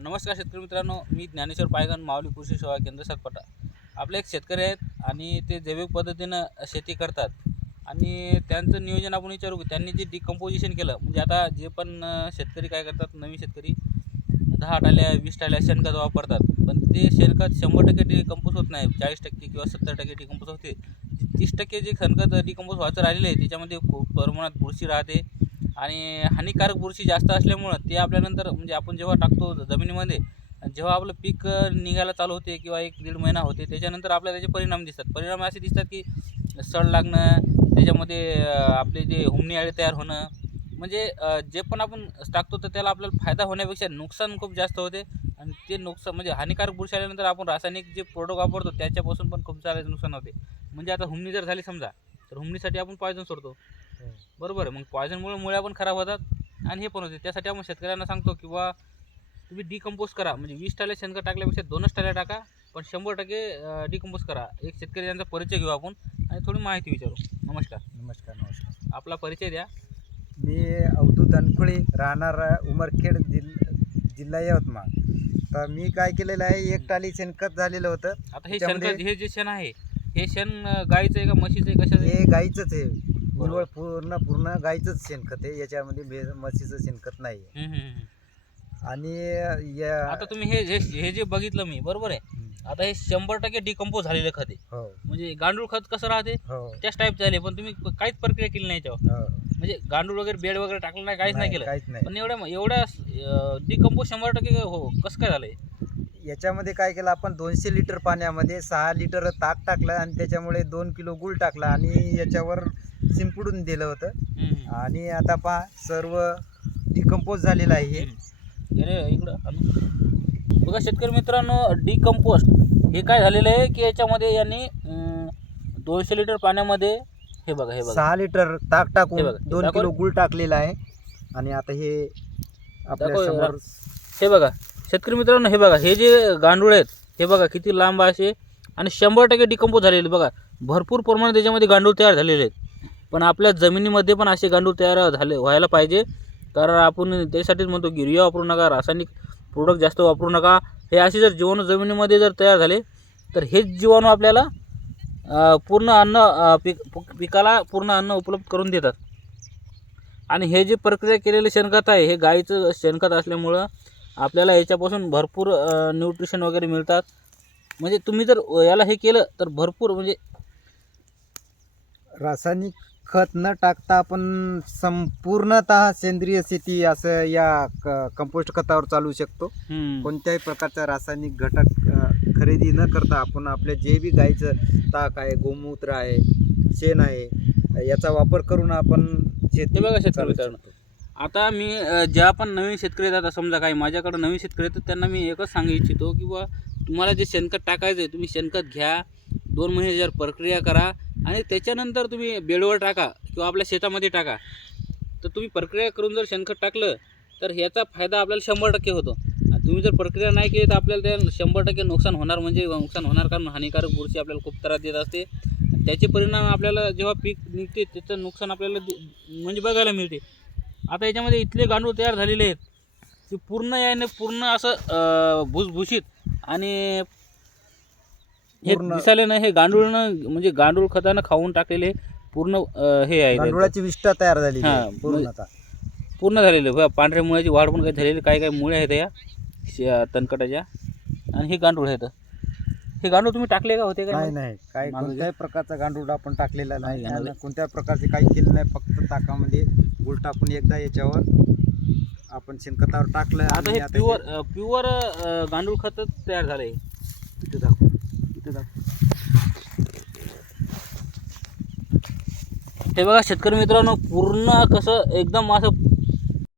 नमस्कार शेतकरी मित्रांनो, मी ज्ञानेश्वर पायगन, माऊली कृषी सेवा केंद्र सातपाटा. आपले एक शेतकरी आहेत आणि ते जैविक पद्धतीनं शेती करतात आणि त्यांचं नियोजन आपण विचारू की त्यांनी जे डिकम्पोजिशन केलं, म्हणजे आता जे पण शेतकरी काय करतात, नवीन शेतकरी 10 टाल्या 20 टाल्या शेणखत वापरतात, पण ते शेणखत 100% डिकम्पोज होत नाही. 40% किंवा 70% डिकम्पोज होते. 30% जे शेणखत डिकम्पोज व्हायचं राहिलेलं आहे त्याच्यामध्ये खूप प्रमाणात बुरशी राहते आणि हानिकारक बुरशी जास्त असल्यामुळं ते आपल्यानंतर म्हणजे आपण जेव्हा टाकतो जमिनीमध्ये, जेव्हा आपलं पीक निघायला चालू होते किंवा 1-1.5 महिना होते, त्याच्यानंतर आपल्याला त्याचे परिणाम दिसतात. परिणाम असे दिसतात की सड लागणं, त्याच्यामध्ये आपले जे हुमणी अळी तयार होणं, म्हणजे जे पण आपण टाकतो तर त्याला आपल्याला फायदा होण्यापेक्षा नुकसान खूप जास्त होते. आणि ते नुकसान म्हणजे हानिकारक बुरशी आल्यानंतर आपण रासायनिक जे प्रोडक्ट वापरतो त्याच्यापासून पण खूप सारे नुकसान होते. म्हणजे आता हुमणी जर झाली समजा, तर हुमणीसाठी आपण पॉयझन सोडतो, बरोबर आहे. मग पॉयझनमुळे मुळ्या पण खराब होतात आणि हे पण होते. त्यासाठी आपण शेतकऱ्यांना सांगतो की बा तुम्ही डिकम्पोज करा, म्हणजे 20 टाल्या शेणखत टाकल्यापेक्षा 2च टाल्या टाका, पण 100% डिकम्पोज करा. एक शेतकरी यांचा परिचय घेऊ आपण आणि थोडी माहिती विचारू. नमस्कार. नमस्कार. आपला परिचय द्या. मी अवधूत अनखुळे, राहणार उमरखेड, जिल्हा यवतमाळ. तर मी काय केलेलं आहे, 1 टाली शेणखत झालेलं होतं. आता हे त्याच्यामध्ये शेणखत, हे जे शेण आहे, हे शेण गाईचं आहे का म्हशीचं आहे, कशाचं आहे? हे गाईचंच आहे. निव्वळ पूर्ण गाईचंच शेणखत आहे. याच्यामध्ये म्हशीचं शेणखत नाही आहे. आणि आता तुम्ही हे जे बघितलं मी, बरोबर आहे. आता हे 100% डिकम्पोज झालेलं खत आहे. हो म्हणजे गांडूळ खत कसं राहते हो त्याच टाईप झाले, पण तुम्ही काहीच प्रक्रिया केली नाही याच्यावर. हो म्हणजे गांडूळ वगैरे बेड वगैरे टाकलं नाही, काहीच नाही केलं. काहीच नाही. पण एवढ्या डिकम्पोज 100% हो कसं काय झालंय? याच्यामध्ये काय केलं आपण, 200 लिटर पाण्यामध्ये 6 लिटर ताक टाकलं आणि त्याच्यामुळे 2 किलो गुळ टाकला आणि याच्यावर शिंपडून दिलं होतं. आणि आता पहा, सर्व डिकम्पोज झालेलं आहे हे. इकडं बघा शेतकरी मित्रांनो, डिकम्पोस्ट हे काय झालेलं आहे की याच्यामध्ये यांनी 200 लिटर पाण्यामध्ये हे बघा 6 लिटर ताक हे टाकून बघा, 2 किलो गुळ टाकलेला आहे. आणि आता हे आपल्या दाखव, समोर हे बघा शेतकरी मित्रांनो, हे बघा हे जे गांडूळ आहेत, हे बघा किती लांब असे आणि 100% डिकम्पोज झालेले. बघा भरपूर प्रमाणात त्याच्यामध्ये गांडूळ तयार झालेले आहेत. पण आपल्या जमिनीमध्ये पण असे गांडूळ तयार व्हायला पाहिजे, कारण आपण त्यासाठीच म्हणतो की युरिया वापरू नका, रासायनिक प्रोडक्ट जास्त वापरू नका. हे असे जर जीवाणू जमिनीमध्ये जर तयार झाले तर हेच जीवाणू आपल्याला पूर्ण अन्न पिकाला पूर्ण अन्न उपलब्ध करून देतात. आणि हे जे प्रक्रिया केलेले शेणखत आहे, हे गाईचं शेणखत असल्यामुळं आपल्याला याच्यापासून भरपूर न्यूट्रिशन वगैरे मिळतात. म्हणजे तुम्ही जर याला हे केलं तर भरपूर, म्हणजे रासायनिक खत न टाकता आपण संपूर्णतः सेंद्रिय शेती असं या कंपोस्ट खतावर चालू शकतो. कोणत्याही प्रकारचा रासायनिक घटक खरेदी न करता आपण आपल्या जे बी गाईचं ताक आहे, गोमूत्र आहे, शेण आहे, याचा वापर करून आपण हे बघा शेतकरी मित्रांनो, आता मी ज्या पण नवीन शेतकरी आहेत, आता समजा काही माझ्याकडे नवीन शेतकरी आहेत, तर त्यांना मी एकच सांगू इच्छितो की बा तुम्हाला जे शेणखत टाकायचं आहे, तुम्ही शेणखत घ्या, 2 महिने जर प्रक्रिया करा आणि त्याच्यानंतर तुम्ही बेडवर टाका किंवा आपल्या शेतामध्ये टाका. तर तुम्ही प्रक्रिया करून जर शेणखत टाकलं तर ह्याचा फायदा आपल्याला 100% होतो. आणि तुम्ही जर प्रक्रिया नाही केली तर आपल्याला त्या 100% नुकसान होणार, म्हणजे नुकसान होणार, कारण हानिकारक बुरशी आपल्याला खूप त्रास देत असते. त्याचे परिणाम आपल्याला जेव्हा पीक निघते त्याचं नुकसान आपल्याला म्हणजे बघायला मिळते. आता याच्यामध्ये इथले गांडूळ तयार झालेले आहेत की पूर्ण असं भुसभुशीत आणि हे दिसायला नाही, हे गांडूळनं म्हणजे गांडूळ खतानं खाऊन टाकलेले पूर्ण हे आहे, गांडुळाची विष्ठा तयार झाली हां, पूर्ण झालेले. पांढऱ्या मुळ्याची वाढ पण काही झालेली, काही मुळे आहेत या तणकटाच्या, आणि हे गांडूळ आहेत. हे गांडूळ तुम्ही टाकले का होते का? नाही, काही कोणत्याही प्रकारचा गांडूळ आपण टाकलेला नाही आणि कोणत्याही प्रकारचे काही केलं नाही. फक्त ताकामध्ये गुळ टाकून एकदा याच्यावर आपण शेणखतावर टाकलं. आता हे प्युअर गांडूळ खत तयार झालं आहे. इथे दाखव. हे बघा शेतकरी मित्रांनो, पूर्ण कसं एकदम असं